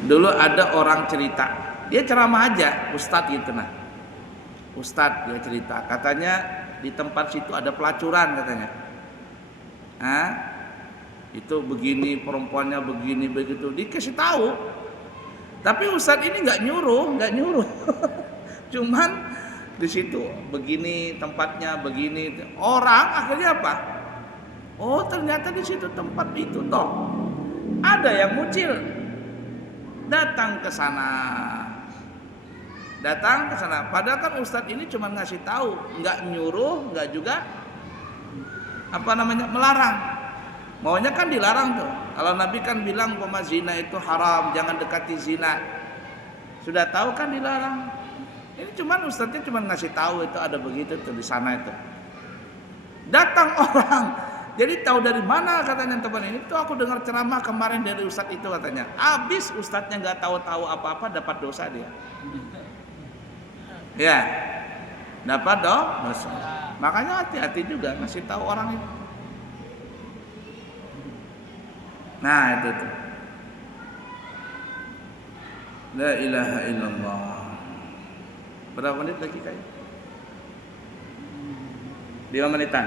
Dulu ada orang cerita, dia ceramah aja, ustadz gitu nah. Ustadz dia cerita, katanya di tempat situ ada pelacuran katanya. Itu begini, perempuannya begini begitu, dikasih tahu. Tapi ustadz ini nggak nyuruh. Cuman di situ begini tempatnya begini. Orang akhirnya apa? Oh ternyata di situ tempat itu toh ada yang muncul. Datang ke sana. Padahal kan ustadz ini cuma ngasih tahu, nggak nyuruh, nggak juga melarang. Maunya kan dilarang tuh. Kalau Nabi kan bilang bahwa zina itu haram, jangan dekati zina. Sudah tahu kan dilarang. Ini cuman ustadznya cuma ngasih tahu itu ada begitu tuh di sana itu. Datang orang. Jadi tahu dari mana katanya teman ini? Tuh aku dengar ceramah kemarin dari ustadz itu katanya. Habis ustadznya nggak tahu apa-apa dapat dosa dia. Ya. Dapat dosa. Makanya hati-hati juga ngasih tahu orang itu. Nah itu tuh. La ilaha illallah. Berapa menit lagi kayak? 5 menitan.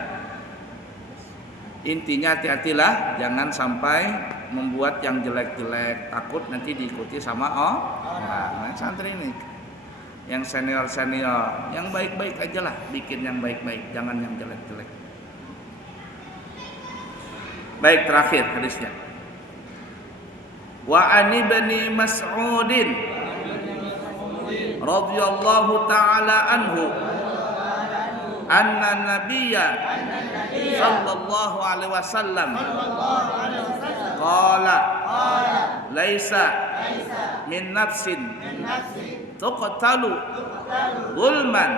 Intinya hati-hatilah, jangan sampai membuat yang jelek-jelek, takut nanti diikuti sama orang. Nah, santri ini yang senior, yang baik-baik aja lah, bikin yang baik-baik, jangan yang jelek-jelek. Baik, terakhir hadisnya. Wa an ibni Mas'udin radhiyallahu ta'ala anhu anna nabiyya sallallahu alaihi wasallam qala laisa min nafsin tuqtalu zulman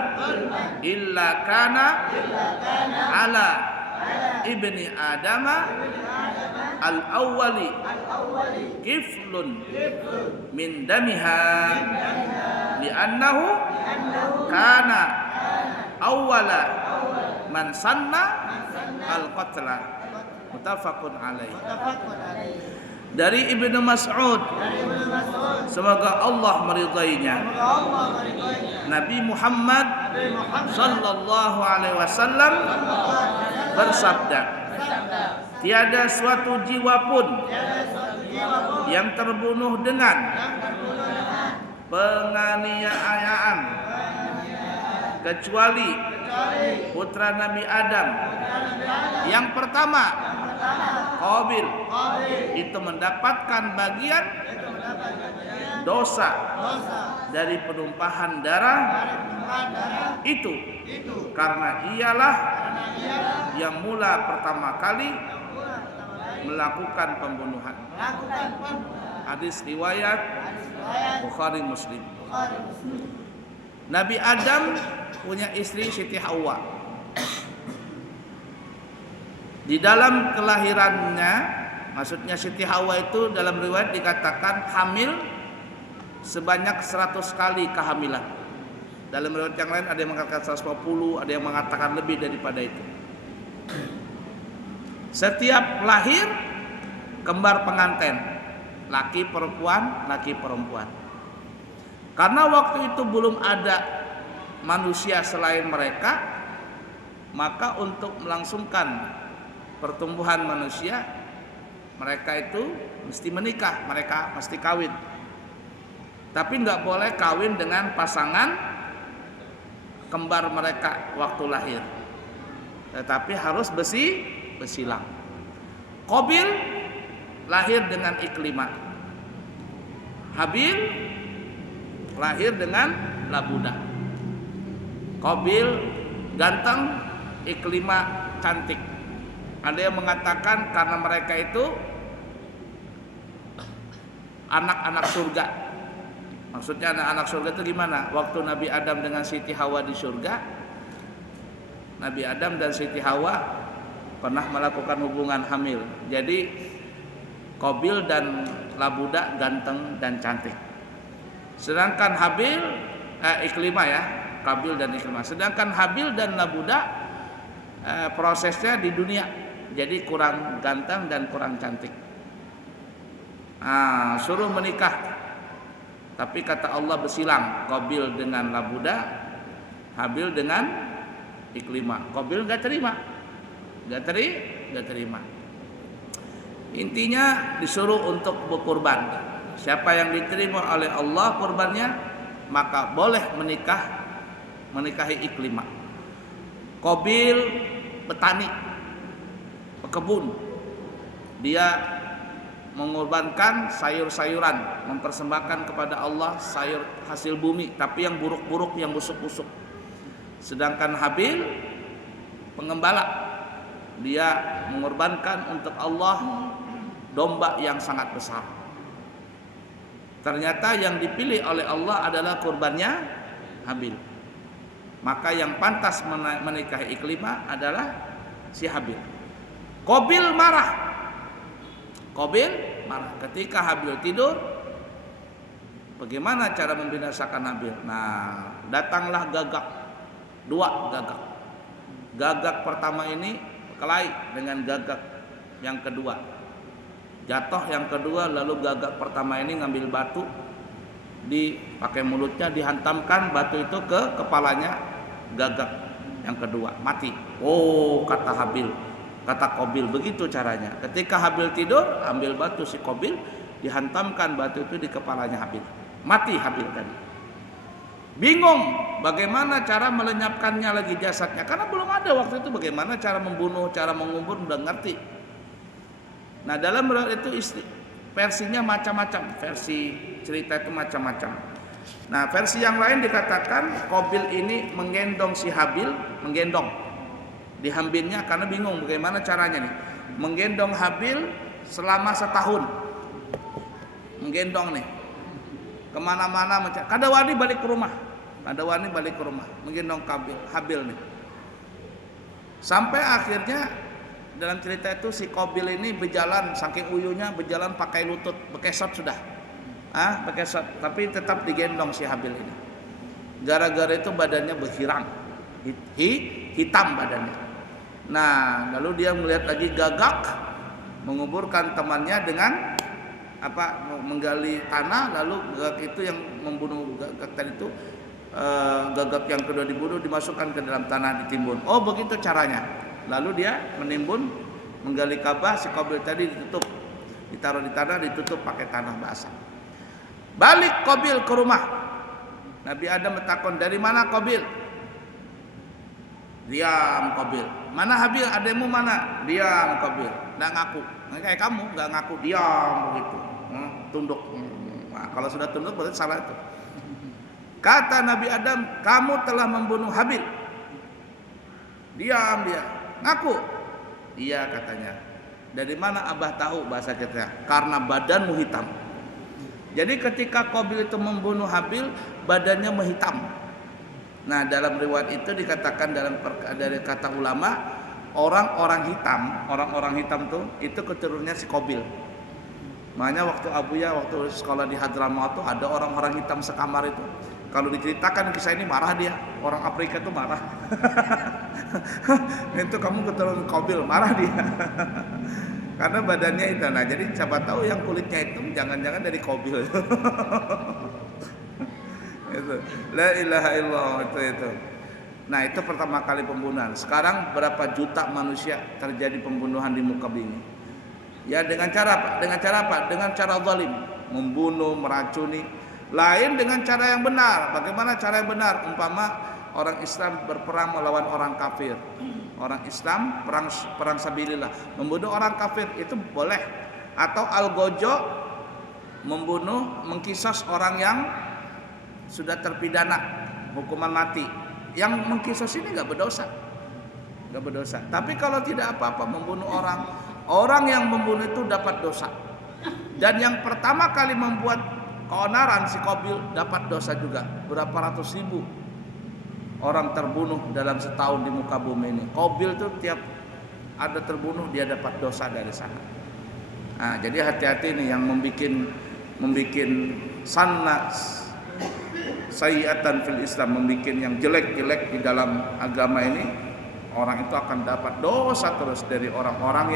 illa kana ala ibni adama al-awwali kiflun min damiha li'annahu kana awwala man sanna al-qatla. Muttafaqun alaih. Dari Ibnu Mas'ud, semoga Allah meridainya, Nabi Muhammad sallallahu alaihi wasallam bersabda, tiada suatu jiwa pun yang terbunuh dengan penganiayaan kecuali putra Nabi Adam. Yang pertama, Qabil itu mendapatkan bagian dosa dari penumpahan darah itu karena ialah yang mula pertama kali melakukan pembunuhan. Hadis riwayat Bukhari Muslim. Nabi Adam punya istri Siti Hawa. Di dalam kelahirannya, maksudnya Siti Hawa itu dalam riwayat dikatakan hamil sebanyak 100 kali kehamilan. Dalam riwayat yang lain ada yang mengatakan 150, ada yang mengatakan lebih daripada itu. Setiap lahir kembar pengantin, laki perempuan. Karena waktu itu belum ada manusia selain mereka, maka untuk melangsungkan pertumbuhan manusia, mereka itu mesti menikah, mereka mesti kawin. Tapi nggak boleh kawin dengan pasangan kembar mereka waktu lahir. Tetapi harus besilang. Qabil lahir dengan Iklimah. Habil lahir dengan Labuda. Qabil ganteng, Iklimah cantik. Ada yang mengatakan karena mereka itu anak-anak surga. Maksudnya anak-anak surga itu gimana? Waktu Nabi Adam dengan Siti Hawa di surga, Nabi Adam dan Siti Hawa pernah melakukan hubungan hamil. Jadi Qabil dan Labuda ganteng dan cantik. Sedangkan Habil Iklimah ya, Qabil dan Iklimah. Sedangkan Habil dan Labuda prosesnya di dunia, jadi kurang ganteng dan kurang cantik. Suruh menikah Tapi kata Allah bersilang, Qabil dengan Labuda, Habil dengan Iklimah. Qabil nggak terima. Intinya disuruh untuk berkurban. Siapa yang diterima oleh Allah kurbannya, maka boleh menikahi Iklimah. Qabil petani, pekebun. Dia mengorbankan sayur-sayuran, mempersembahkan kepada Allah sayur hasil bumi, tapi yang buruk-buruk, yang busuk-busuk. Sedangkan Habil pengembala, dia mengorbankan untuk Allah domba yang sangat besar. Ternyata yang dipilih oleh Allah adalah kurbannya Habil. Maka yang pantas menikahi Iklimah adalah si Habil. Qabil marah ketika Habil tidur. Bagaimana cara membinasakan Habil? Nah, datanglah gagak, 2 gagak. Gagak pertama ini kelahi dengan gagak yang kedua. Jatuh yang kedua, lalu gagak pertama ini ngambil batu, dipakai mulutnya, dihantamkan batu itu ke kepalanya gagak yang kedua, mati. Oh, kata Qabil, begitu caranya. Ketika Habil tidur, ambil batu si Qabil, dihantamkan batu itu di kepalanya Habil. Mati Habil tadi. Bingung bagaimana cara melenyapkannya lagi jasadnya, karena belum ada waktu itu bagaimana cara membunuh, cara mengubur, udah ngerti. Nah, dalam riwayat itu versinya macam-macam, versi cerita itu macam-macam. Nah, versi yang lain dikatakan Qabil ini menggendong si Habil, dihambirnya karena bingung bagaimana caranya nih. Menggendong Habil selama setahun. Menggendong nih. Kemana-mana, kadawani balik ke rumah. Menggendong Habil nih. Sampai akhirnya dalam cerita itu si Qabil ini berjalan, saking uyunya berjalan pakai lutut, bekesot sudah. Bekesot, tapi tetap digendong si Habil ini. Gara-gara itu badannya berhirang, hitam badannya. Nah, lalu dia melihat lagi gagak menguburkan temannya dengan menggali tanah, lalu gagak itu yang membunuh gagak tadi itu, gagak yang kedua dibunuh, dimasukkan ke dalam tanah, ditimbun. Oh, begitu caranya. Lalu dia menimbun, menggali Ka'bah, si Qabil tadi ditutup, ditaruh di tanah, ditutup pakai tanah basah. Balik Qabil ke rumah. Nabi Adam bertakon, dari mana Qabil? Diam Qabil. Mana Habil? Ademu mana? Diam Qabil. Nggak ngaku. Kayak kamu nggak ngaku, diam begitu. Tunduk. Nah, kalau sudah tunduk berarti salah itu. Kata Nabi Adam, kamu telah membunuh Habil. Diam dia. Ngaku. Iya katanya. Dari mana Abah tahu bahasa kita? Karena badanmu hitam. Jadi ketika Qabil itu membunuh Habil, badannya menghitam. Nah, dalam riwayat itu dikatakan dari kata ulama, orang-orang hitam tuh itu keturunannya si Qabil. Makanya waktu waktu sekolah di Hadramaut tuh ada orang-orang hitam sekamar itu. Kalau diceritakan kisah ini marah dia, orang Afrika tuh marah. Itu kamu keturunan Qabil, marah dia. Karena badannya itu. Nah, jadi siapa tahu yang kulitnya hitam jangan-jangan dari Qabil. Itu. La ilaha illallah itu. Nah, itu pertama kali pembunuhan. Sekarang berapa juta manusia terjadi pembunuhan di muka bumi? Ya dengan cara apa? Dengan cara zalim, membunuh, meracuni. Lain dengan cara yang benar. Bagaimana cara yang benar? Umpama orang Islam berperang melawan orang kafir. Orang Islam perang sabilillah, membunuh orang kafir itu boleh. Atau al-gojo, mengkisos orang yang sudah terpidana hukuman mati. Yang mengkisos ini nggak berdosa. Tapi kalau tidak apa-apa membunuh orang yang membunuh itu dapat dosa. Dan yang pertama kali membuat keonaran si Qabil dapat dosa juga. Berapa ratus ribu orang terbunuh dalam setahun di muka bumi ini. Qabil itu tiap ada terbunuh dia dapat dosa dari sana. Nah, jadi hati-hati nih yang membikin sanna sayyi'atan fil Islam, membikin yang jelek-jelek di dalam agama ini, orang itu akan dapat dosa terus dari orang-orang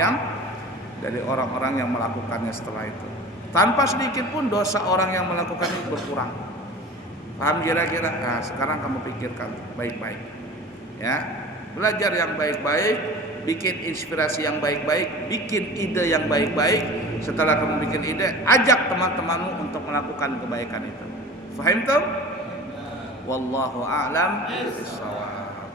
yang melakukannya setelah itu. Tanpa sedikit pun dosa orang yang melakukan itu berkurang. Paham kira-kira? Nah, sekarang kamu pikirkan baik-baik. Ya. Belajar yang baik-baik, bikin inspirasi yang baik-baik, bikin ide yang baik-baik. Setelah kamu bikin ide, ajak teman-temanmu untuk melakukan kebaikan itu. Faham tuh? Wallahu a'lam bishawab.